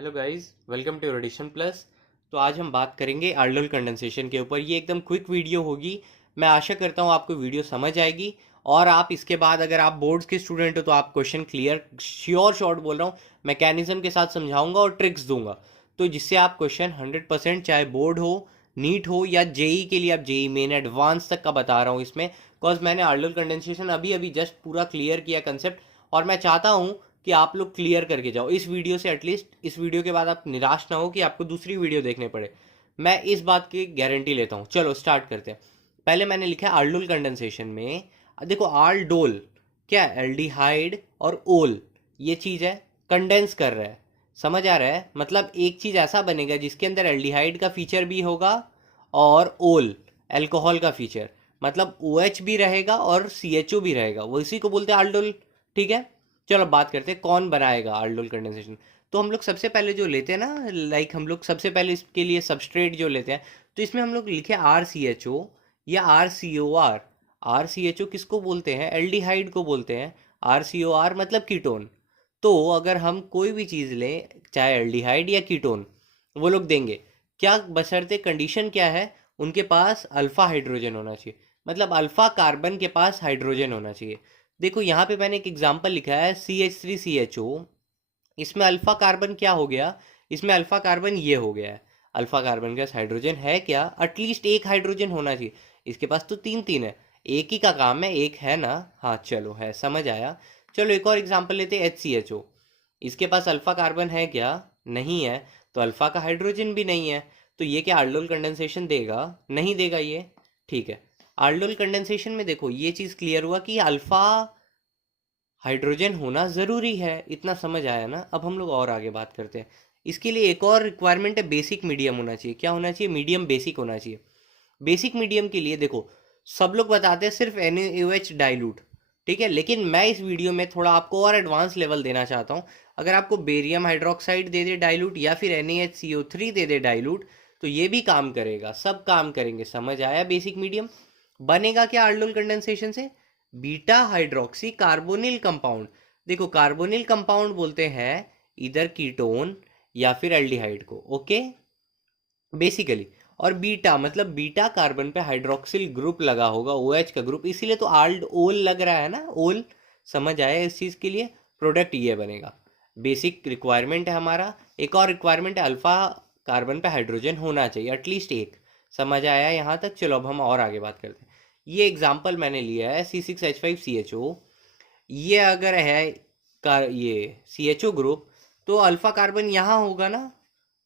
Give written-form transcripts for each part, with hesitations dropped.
Hello guys, welcome to edition plus. तो आज हम बात करेंगे आर्डल कंडेंसेशन के ऊपर। ये एकदम क्विक वीडियो होगी। मैं आशा करता हूँ आपको वीडियो समझ आएगी और आप इसके बाद अगर आप बोर्ड्स के स्टूडेंट हो तो आप क्वेश्चन क्लियर श्योर शॉर्ट बोल रहा हूँ मैकेनिज्म के साथ समझाऊंगा और ट्रिक्स दूंगा, तो जिससे आप क्वेश्चन 100% चाहे बोर्ड हो, नीट हो या जेई के लिए, आप जेई मेन एडवांस तक का बता रहा हूँ इसमें। बिकॉज मैंने आर्डल कंडेंसेशन अभी अभी जस्ट पूरा क्लियर किया कंसेप्ट, और मैं चाहता हूँ कि आप लोग क्लियर करके जाओ इस वीडियो से। एटलीस्ट इस वीडियो के बाद आप निराश ना हो कि आपको दूसरी वीडियो देखने पड़े। मैं इस बात की गारंटी लेता हूँ। चलो स्टार्ट करते हैं। पहले मैंने लिखा है आल्डोल कंडेंसेशन में। देखो, आल्डोल क्या है? एल्डिहाइड और ओल, ये चीज़ है, कंडेंस कर रहा है। समझ आ रहा है? मतलब एक चीज़ ऐसा बनेगा जिसके अंदर एल्डिहाइड का फीचर भी होगा और ओल अल्कोहल का फीचर, मतलब ओ OH भी रहेगा और CHO भी रहेगा, वो इसी को बोलते हैं आल्डोल। ठीक है, चलो बात करते हैं कौन बनाएगा आल्डोल कंडेंसेशन। तो हम लोग सबसे पहले जो लेते हैं ना, लाइक हम लोग सबसे पहले इसके लिए सबस्ट्रेट जो लेते हैं, तो इसमें हम लोग लिखे RCHO या RCOR। RCHO किसको बोलते हैं? एल्डिहाइड को बोलते हैं। RCOR मतलब कीटोन। तो अगर हम कोई भी चीज़ लें, चाहे एल्डिहाइड या कीटोन, वो लोग देंगे क्या? बशर्ते कंडीशन क्या है, उनके पास अल्फा हाइड्रोजन होना चाहिए, मतलब अल्फा कार्बन के पास हाइड्रोजन होना चाहिए। देखो यहाँ पे मैंने एक एग्जांपल लिखा है CH3CHO। इसमें अल्फा कार्बन क्या हो गया? इसमें अल्फा कार्बन ये हो गया है। अल्फा कार्बन के पास हाइड्रोजन है क्या? एटलीस्ट एक हाइड्रोजन होना चाहिए। इसके पास तो तीन तीन है। एक ही का काम है, एक है ना? हाँ चलो, है, समझ आया। चलो एक और एग्जांपल लेते हैं, HCHO। इसके पास अल्फा कार्बन है क्या? नहीं है। तो अल्फा का हाइड्रोजन भी नहीं है। तो ये क्या आल्डोल कंडेंसेशन देगा? नहीं देगा ये। ठीक है, आल्डोल कंडेंसेशन में देखो ये चीज़ क्लियर हुआ कि अल्फा हाइड्रोजन होना ज़रूरी है। इतना समझ आया ना? अब हम लोग और आगे बात करते हैं। इसके लिए एक और रिक्वायरमेंट है, बेसिक मीडियम होना चाहिए। क्या होना चाहिए? मीडियम बेसिक होना चाहिए। बेसिक मीडियम के लिए देखो, सब लोग बताते हैं सिर्फ NaOH डाइल्यूट, ठीक है, लेकिन मैं इस वीडियो में थोड़ा आपको और एडवांस लेवल देना चाहता हूँ। अगर आपको बेरियम हाइड्रोक्साइड दे दे डाइल्यूट या फिर NaHCO3 दे दे डाइल्यूट, तो ये भी काम करेगा, सब काम करेंगे। समझ आया? बेसिक मीडियम बनेगा क्या आल्डोल कंडेंसेशन से? Beta hydroxy carbonyl compound. देखो, कार्बोनिल कंपाउंड बोलते हैं इधर कीटोन या फिर एल्डिहाइड को, ओके, बेसिकली। और बीटा मतलब बीटा कार्बन पे हाइड्रोक्सिल ग्रुप लगा होगा, OH का ग्रुप, इसीलिए तो आल्ड ओल लग रहा है ना, ओल। समझ आया? इस चीज़ के लिए प्रोडक्ट ये बनेगा। बेसिक रिक्वायरमेंट है हमारा। एक और रिक्वायरमेंट है, अल्फा कार्बन पे हाइड्रोजन होना चाहिए, एटलीस्ट एक। समझ आया यहाँ तक? चलो अब हम और आगे बात करते हैं। ये एग्जाम्पल मैंने लिया है C6H5CHO। ये अगर है ये CHO ग्रुप, तो अल्फा कार्बन यहाँ होगा ना?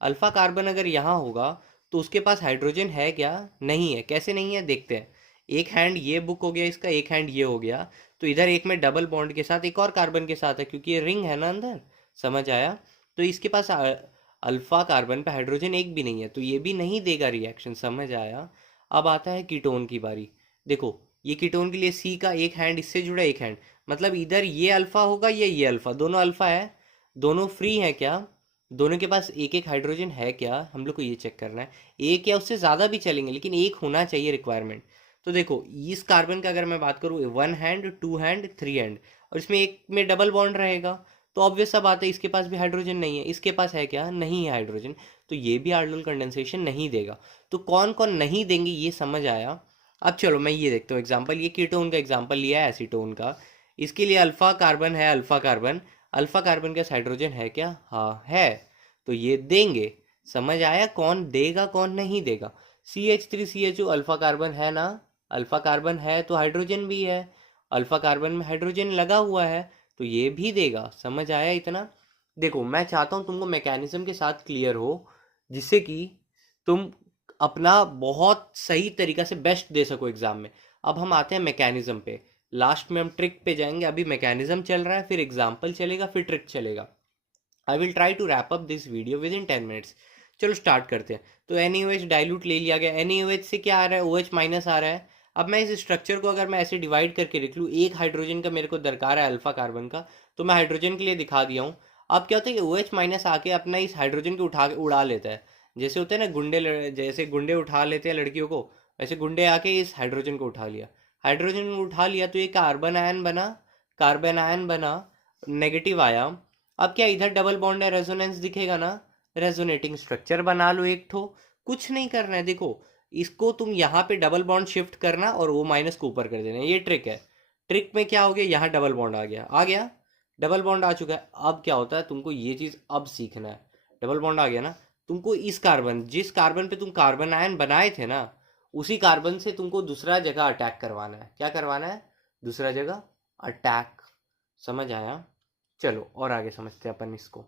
अल्फा कार्बन अगर यहाँ होगा तो उसके पास हाइड्रोजन है क्या? नहीं है। कैसे नहीं है, देखते हैं। एक हैंड ये बुक हो गया इसका, एक हैंड ये हो गया, तो इधर एक में डबल बॉन्ड के साथ एक और कार्बन के साथ है, क्योंकि ये रिंग है ना अंदर। समझ आया? तो इसके पास अल्फा कार्बन पे हाइड्रोजन एक भी नहीं है, तो ये भी नहीं देगा रिएक्शन। समझ आया? अब आता है कीटोन की बारी। देखो, ये कीटोन के लिए C का एक हैंड इससे जुड़ा, एक हैंड, मतलब इधर ये अल्फा होगा या ये अल्फा, दोनों अल्फा है। दोनों फ्री है क्या? दोनों के पास एक एक हाइड्रोजन है क्या? हम लोग को ये चेक करना है। एक या उससे ज़्यादा भी चलेंगे, लेकिन एक होना चाहिए रिक्वायरमेंट। तो देखो, इस कार्बन का अगर मैं बात करूँ, one hand, two hand, three hand, और इसमें एक में डबल बॉन्ड रहेगा, तो ऑब्वियस सा बात है इसके पास भी हाइड्रोजन नहीं है। इसके पास है क्या? नहीं है हाइड्रोजन। तो ये भी आल्डोल कंडेंसेशन नहीं देगा। तो कौन कौन नहीं देंगे ये समझ आया? अब चलो मैं ये देखता हूँ एग्जाम्पल। ये कीटोन का एग्जाम्पल लिया है, एसीटोन का। इसके लिए अल्फा कार्बन है, अल्फा कार्बन। अल्फा कार्बन के पास हाइड्रोजन है क्या? हाँ है। तो ये देंगे। समझ आया? कौन देगा कौन नहीं देगा? CH3CHO अल्फा कार्बन है ना? अल्फा कार्बन है तो हाइड्रोजन भी है। अल्फा कार्बन में हाइड्रोजन लगा हुआ है, तो ये भी देगा। समझ आया इतना? देखो, मैं चाहता हूँ तुमको मैकेनिज्म के साथ क्लियर हो, जिससे कि तुम अपना बहुत सही तरीका से बेस्ट दे सको एग्जाम में। अब हम आते हैं मैकेनिज्म पे। लास्ट में हम ट्रिक पे जाएंगे। अभी मैकेनिज्म चल रहा है, फिर एग्जाम्पल चलेगा, फिर ट्रिक चलेगा। I will try to wrap up this video within 10 minutes. चलो स्टार्ट करते हैं। तो NaOH डाइल्यूट ले लिया गया। NaOH से क्या आ रहा है? OH माइनस आ रहा है। अब मैं इस स्ट्रक्चर को अगर मैं ऐसे डिवाइड करके लिख लूँ, एक हाइड्रोजन का मेरे को दरकार है अल्फा कार्बन का, तो मैं हाइड्रोजन के लिए दिखा दिया हूँ। अब क्या होता है कि OH माइनस आके अपना इस हाइड्रोजन को उठा के उड़ा लेता है। जैसे होते हैं ना गुंडे, जैसे गुंडे उठा लेते हैं लड़कियों को, वैसे गुंडे आके इस हाइड्रोजन को उठा लिया। हाइड्रोजन को उठा लिया तो ये कार्बन आयन बना। कार्बन आयन बना, नेगेटिव आया। अब क्या इधर डबल बॉन्ड है, रेजोनेंस दिखेगा ना, रेजोनेटिंग स्ट्रक्चर बना लो एक ठो। कुछ नहीं करना है, देखो इसको तुम यहाँ पे डबल बॉन्ड शिफ्ट करना और वो माइनस को ऊपर कर देना, ये ट्रिक है। ट्रिक में क्या हो गया, यहाँ डबल बॉन्ड आ गया, डबल बॉन्ड आ चुका है। अब क्या होता है, तुमको ये चीज़ अब सीखना है। डबल बॉन्ड आ गया ना, तुमको इस कार्बन, जिस कार्बन पे तुम कार्बन आयन बनाए थे ना, उसी कार्बन से तुमको दूसरा जगह अटैक करवाना है। क्या करवाना है, दूसरा जगह अटैक। समझ आया? चलो और आगे समझते हैं अपन इसको।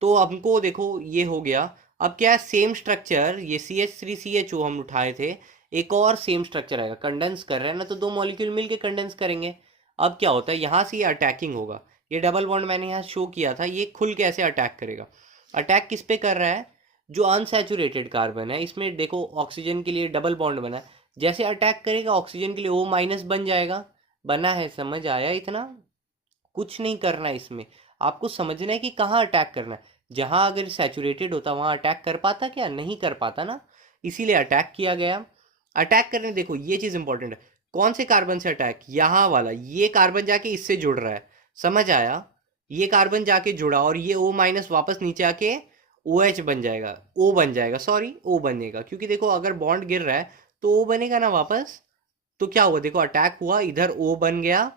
तो हमको देखो ये हो गया। अब क्या है, सेम स्ट्रक्चर, ये CH3CHO हम उठाए थे, एक और सेम स्ट्रक्चर आएगा। कंडेंस कर रहे हैं ना, तो दो मॉलिक्यूल मिलके कंडेंस करेंगे। अब क्या होता है, यहाँ से ये अटैकिंग होगा। ये डबल बॉन्ड मैंने यहाँ शो किया था, ये खुल के ऐसे अटैक करेगा। अटैक किस पे कर रहा है, जो अनसैचुरेटेड कार्बन है, इसमें देखो ऑक्सीजन के लिए डबल बॉन्ड बना है। जैसे अटैक करेगा ऑक्सीजन के लिए O- बन जाएगा। बना है, समझ आया इतना? कुछ नहीं करना है इसमें, आपको समझना है कि कहाँ अटैक करना है। जहाँ अगर सैचुरेटेड होता वहाँ अटैक कर पाता, क्या नहीं कर पाता ना, इसीलिए अटैक किया गया। अटैक करने, देखो ये चीज़ इंपॉर्टेंट है। कौन से कार्बन से अटैक, यहाँ वाला, ये कार्बन जाके इससे जुड़ रहा है। समझ आया? ये कार्बन जाके जुड़ा और ये O- वापस नीचे आके OH बन जाएगा, O बन जाएगा, सॉरी O बनेगा, क्योंकि देखो अगर बॉन्ड गिर रहा है तो O बनेगा ना वापस। तो क्या हुआ, देखो अटैक हुआ, इधर O बन गया,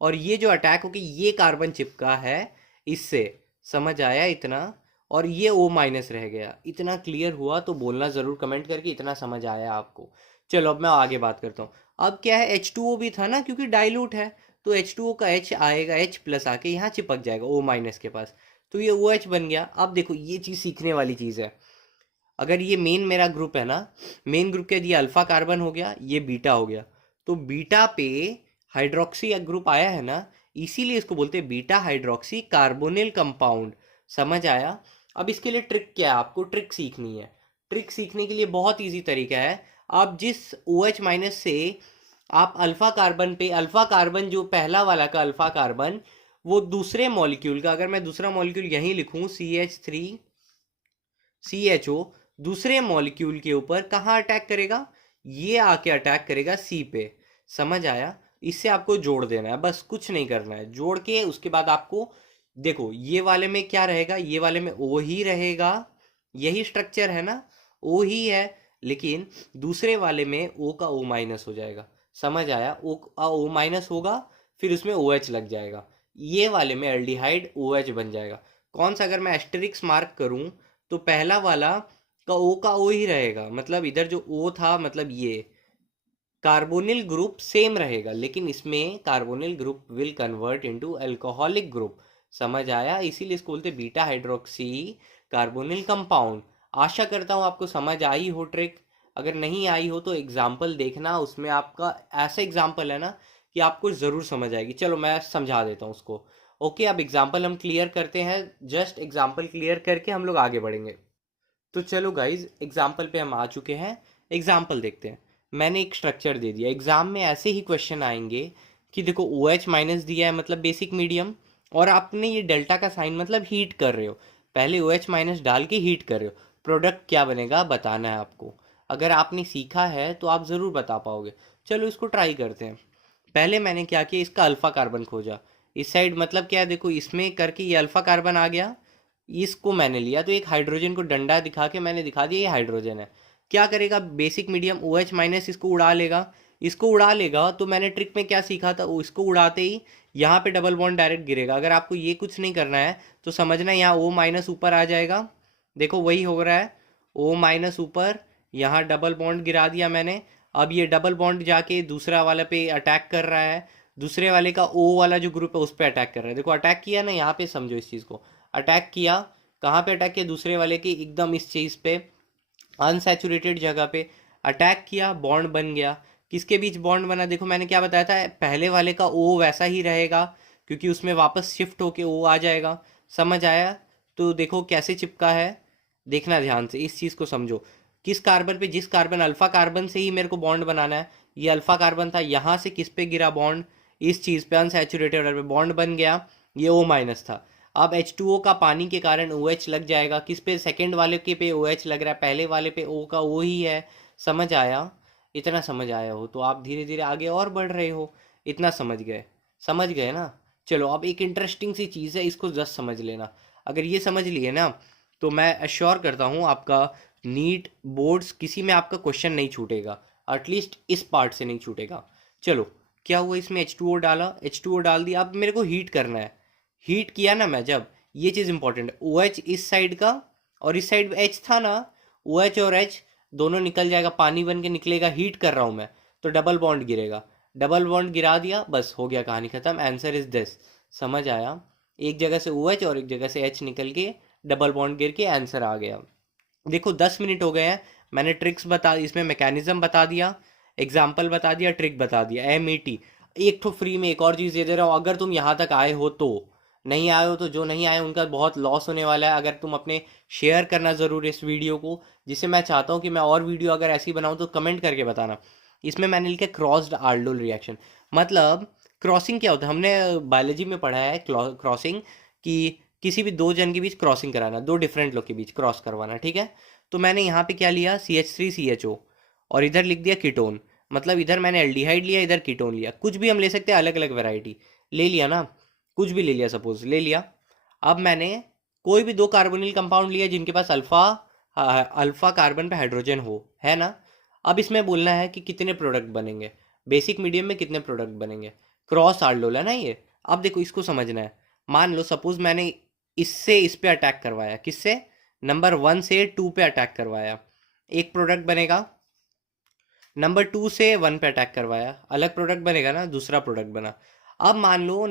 और ये जो अटैक होके ये कार्बन चिपका है इससे। समझ आया इतना? और ये O- रह गया। इतना क्लियर हुआ तो बोलना ज़रूर कमेंट करके इतना समझ आया आपको। चलो अब मैं आगे बात करता हूँ। अब क्या है, H2O भी था ना, क्योंकि डाइल्यूट है, तो H2O का H आएगा, H प्लस आके यहाँ चिपक जाएगा O- के पास, तो ये OH बन गया। अब देखो ये चीज़ सीखने वाली चीज़ है। अगर ये मेन मेरा ग्रुप है ना, मेन ग्रुप के यदि अल्फा कार्बन हो गया, ये बीटा हो गया, तो बीटा पे हाइड्रोक्सी ग्रुप आया है ना, इसीलिए इसको बोलते हैं बीटा हाइड्रोक्सी कार्बोनिल कंपाउंड। समझ आया? अब इसके लिए ट्रिक क्या है, आपको ट्रिक सीखनी है। ट्रिक सीखने के लिए बहुत इजी तरीका है। आप जिस OH- से आप अल्फा कार्बन पे, अल्फा कार्बन जो पहला वाला का अल्फा कार्बन, वो दूसरे मॉलिक्यूल का, अगर मैं दूसरा मॉलिक्यूल यहीं लिखूं CH3CHO, दूसरे मॉलिक्यूल के ऊपर कहाँ अटैक करेगा, ये आके अटैक करेगा C पे। समझ आया? इससे आपको जोड़ देना है, बस कुछ नहीं करना है। जोड़ के उसके बाद आपको देखो ये वाले में क्या रहेगा, ये वाले में O ही रहेगा, यही स्ट्रक्चर है ना, O ही है, लेकिन दूसरे वाले में O का O- हो जाएगा। समझ आया? O का O- होगा, फिर उसमें OH लग जाएगा, ये वाले में एल्डिहाइड OH बन जाएगा। कौन सा, अगर मैं एस्टेरिक्स मार्क करूं तो पहला वाला का O ही रहेगा, मतलब इधर जो O था, मतलब ये कार्बोनिल ग्रुप सेम रहेगा, लेकिन इसमें carbonyl group will convert into alcoholic group. समझ आया? इसीलिए इसको बोलते बीटा हाइड्रोक्सी कार्बोनिल कंपाउंड। आशा करता हूँ आपको समझ आई हो ट्रिक। अगर नहीं आई हो तो एग्जाम्पल देखना, उसमें आपका ऐसा एग्जाम्पल है ना कि आपको ज़रूर समझ आएगी। चलो मैं समझा देता हूँ उसको। ओके, अब एग्जाम्पल हम क्लियर करते हैं, जस्ट एग्जाम्पल क्लियर करके हम लोग आगे बढ़ेंगे। तो चलो गाइज, एग्जाम्पल पे हम आ चुके हैं। एग्जाम्पल देखते हैं। मैंने एक स्ट्रक्चर दे दिया, एग्जाम में ऐसे ही क्वेश्चन आएंगे कि देखो OH- दिया है, मतलब बेसिक मीडियम, और आपने ये डेल्टा का साइन मतलब हीट कर रहे हो, पहले OH- डाल के हीट कर रहे हो, प्रोडक्ट क्या बनेगा बताना है आपको। अगर आपने सीखा है तो आप ज़रूर बता पाओगे। चलो इसको ट्राई करते हैं। पहले मैंने क्या किया, इसका अल्फा कार्बन खोजा। इस साइड मतलब क्या है, देखो इसमें करके ये अल्फा कार्बन आ गया, इसको मैंने लिया तो एक हाइड्रोजन को डंडा दिखा के मैंने दिखा दिया ये हाइड्रोजन है। क्या करेगा, बेसिक मीडियम OH- इसको उड़ा लेगा। इसको उड़ा लेगा तो मैंने ट्रिक में क्या सीखा था, इसको उड़ाते ही यहाँ पे डबल बॉन्ड डायरेक्ट गिरेगा। अगर आपको ये कुछ नहीं करना है तो समझना यहाँ O- ऊपर आ जाएगा। देखो वही हो रहा है, O- ऊपर, यहाँ डबल बॉन्ड गिरा दिया मैंने। अब ये डबल बॉन्ड जाके दूसरा वाला पे अटैक कर रहा है, दूसरे वाले का O वाला जो ग्रुप है उस पर अटैक कर रहा है। देखो अटैक किया ना, यहाँ पे समझो इस चीज़ को। अटैक किया, कहाँ पे अटैक किया, दूसरे वाले की एकदम इस चीज़ पे, अनसैचुरेटेड जगह पे अटैक किया, बॉन्ड बन गया। किसके बीच बॉन्ड बना, देखो मैंने क्या बताया था, पहले वाले का O वैसा ही रहेगा, क्योंकि उसमें वापस शिफ्ट होके O आ जाएगा। समझ आया? तो देखो कैसे चिपका है, देखना ध्यान से, इस चीज़ को समझो। किस कार्बन पे, जिस कार्बन अल्फा कार्बन से ही मेरे को बॉन्ड बनाना है, ये अल्फा कार्बन था, यहाँ से किस पे गिरा बॉन्ड, इस चीज़ पे, अनसैचुरेटेड पे बॉन्ड बन गया, ये O- था। अब H2O का पानी के कारण OH लग जाएगा, किस पे, सेकंड वाले के पे OH लग रहा है, पहले वाले पे O का O ही है। समझ आया? इतना समझ आया हो तो आप धीरे धीरे आगे और बढ़ रहे हो। इतना समझ गए, समझ गए ना? चलो अब एक इंटरेस्टिंग सी चीज़ है, इसको जस्ट समझ लेना। अगर ये समझ लिए ना तो मैं अश्योर करता हूँ आपका नीट बोर्ड्स किसी में आपका क्वेश्चन नहीं छूटेगा, एटलीस्ट इस पार्ट से नहीं छूटेगा। चलो क्या हुआ, इसमें H2O डाला, H2O डाल दिया, अब मेरे को हीट करना है। हीट किया ना मैं जब, ये चीज़ इंपॉर्टेंट है, OH इस साइड का और इस साइड H था ना, OH और H दोनों निकल जाएगा, पानी बन के निकलेगा, हीट कर रहा हूँ मैं तो डबल बॉन्ड गिरेगा। डबल बॉन्ड गिरा दिया, बस हो गया, कहानी खत्म, आंसर इज दिस। समझ आया? एक जगह से OH और एक जगह से H निकल के डबल बॉन्ड गिर के आंसर आ गया। देखो 10 मिनट हो गए हैं, मैंने ट्रिक्स बता, इसमें मैकेनिज्म बता दिया, एग्जाम्पल बता दिया, ट्रिक बता दिया, MET। एक तो फ्री में एक और चीज़ ये दे रहा हूँ, अगर तुम यहाँ तक आए हो तो, नहीं आए हो तो जो नहीं आए उनका बहुत लॉस होने वाला है। अगर तुम अपने शेयर करना ज़रूर इस वीडियो को, जिसे मैं चाहता हूँ कि मैं और वीडियो अगर ऐसी बनाऊँ तो कमेंट करके बताना। इसमें मैंने लिखा क्रॉस्ड आर्डोल रिएक्शन, मतलब क्रॉसिंग क्या होता है, हमने बायोलॉजी में पढ़ा है क्रॉसिंग, कि किसी भी दो जन के बीच क्रॉसिंग कराना, दो डिफरेंट लोग के बीच क्रॉस करवाना, ठीक है। तो मैंने यहाँ पे क्या लिया, CH3CHO, और इधर लिख दिया कीटोन, मतलब इधर मैंने एल्डिहाइड लिया, इधर कीटोन लिया। कुछ भी हम ले सकते हैं, अलग अलग वैरायटी ले लिया ना, कुछ भी ले लिया, सपोज ले लिया। अब मैंने कोई भी दो कार्बोनिल कंपाउंड लिया जिनके पास अल्फा अल्फा कार्बन पे हाइड्रोजन हो, है ना। अब इसमें बोलना है कि कितने प्रोडक्ट बनेंगे, बेसिक मीडियम में कितने प्रोडक्ट बनेंगे, क्रॉस आल्डोल है ना ये। अब देखो इसको समझना है, मान लो सपोज मैंने इससे इस पे अटैक करवाया, किससे, नंबर 1 से 2 पे अटैक करवाया, एक प्रोडक्ट बनेगा। नंबर 2 से 1 पे अटैक करवाया, अलग प्रोडक्ट बनेगा ना, दूसरा प्रोडक्ट बना। अब मान लो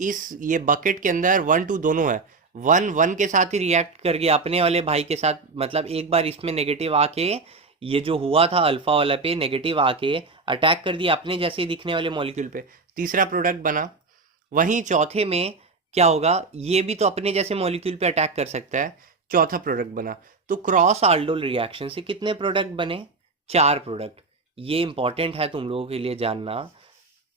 इस ये बकेट के अंदर 1 2 दोनों है, 1 1 के साथ ही रिएक्ट कर गया अपने वाले भाई के साथ, मतलब एक बार इसमें नेगेटिव आके, ये जो हुआ था अल्फा वाला पे नेगेटिव आके अटैक कर दिया अपने जैसे दिखने वाले मॉलिक्यूल पे, तीसरा प्रोडक्ट बना। वहीं चौथे में क्या होगा, ये भी तो अपने जैसे मॉलिक्यूल पे अटैक कर सकता है, चौथा प्रोडक्ट बना। तो क्रॉस आल्डोल रिएक्शन से कितने प्रोडक्ट बने, 4 प्रोडक्ट। ये इंपॉर्टेंट है तुम लोगों के लिए जानना,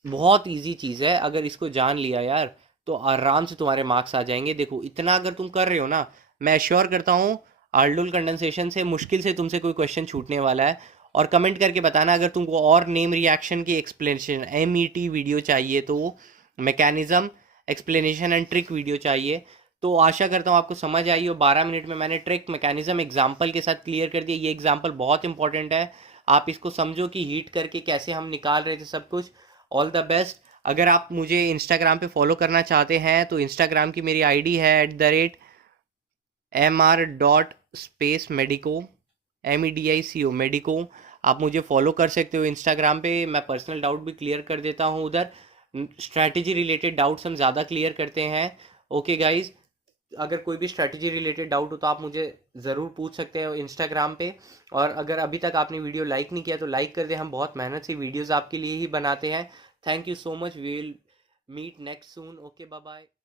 बहुत इजी चीज़ है, अगर इसको जान लिया यार तो आराम से तुम्हारे मार्क्स आ जाएंगे। देखो इतना अगर तुम कर रहे हो ना, मैं श्योर करता हूँ आल्डोल कंडेंसेशन से मुश्किल से तुमसे कोई क्वेश्चन छूटने वाला है। और कमेंट करके बताना अगर तुमको और नेम रिएक्शन की एक्सप्लेनेशन MET वीडियो चाहिए, तो mechanism explanation and trick video चाहिए। तो आशा करता हूँ आपको समझ आई हो। 12 मिनट में मैंने ट्रिक मैकेनिज्म एग्जाम्पल के साथ क्लियर कर दिया। ये एग्जाम्पल बहुत इंपॉर्टेंट है, आप इसको समझो कि हीट करके कैसे हम निकाल रहे थे सब कुछ। All the best. अगर आप मुझे इंस्टाग्राम पे फॉलो करना चाहते हैं तो इंस्टाग्राम की मेरी ID है @mr.space_medico, MEDICO मेडिको। आप मुझे फॉलो कर सकते हो इंस्टाग्राम पे, मैं पर्सनल डाउट भी क्लियर कर देता हूँ उधर, स्ट्रैटेजी रिलेटेड डाउट्स हम ज़्यादा क्लियर करते हैं। ओके गाइज, अगर कोई भी स्ट्रैटेजी रिलेटेड डाउट हो तो आप मुझे ज़रूर पूछ सकते हो इंस्टाग्राम पे। और अगर अभी तक आपने वीडियो लाइक नहीं किया तो लाइक कर दे, हम बहुत मेहनत से वीडियोस आपके लिए ही बनाते हैं। Thank you so much, we will meet next soon. Okay bye bye.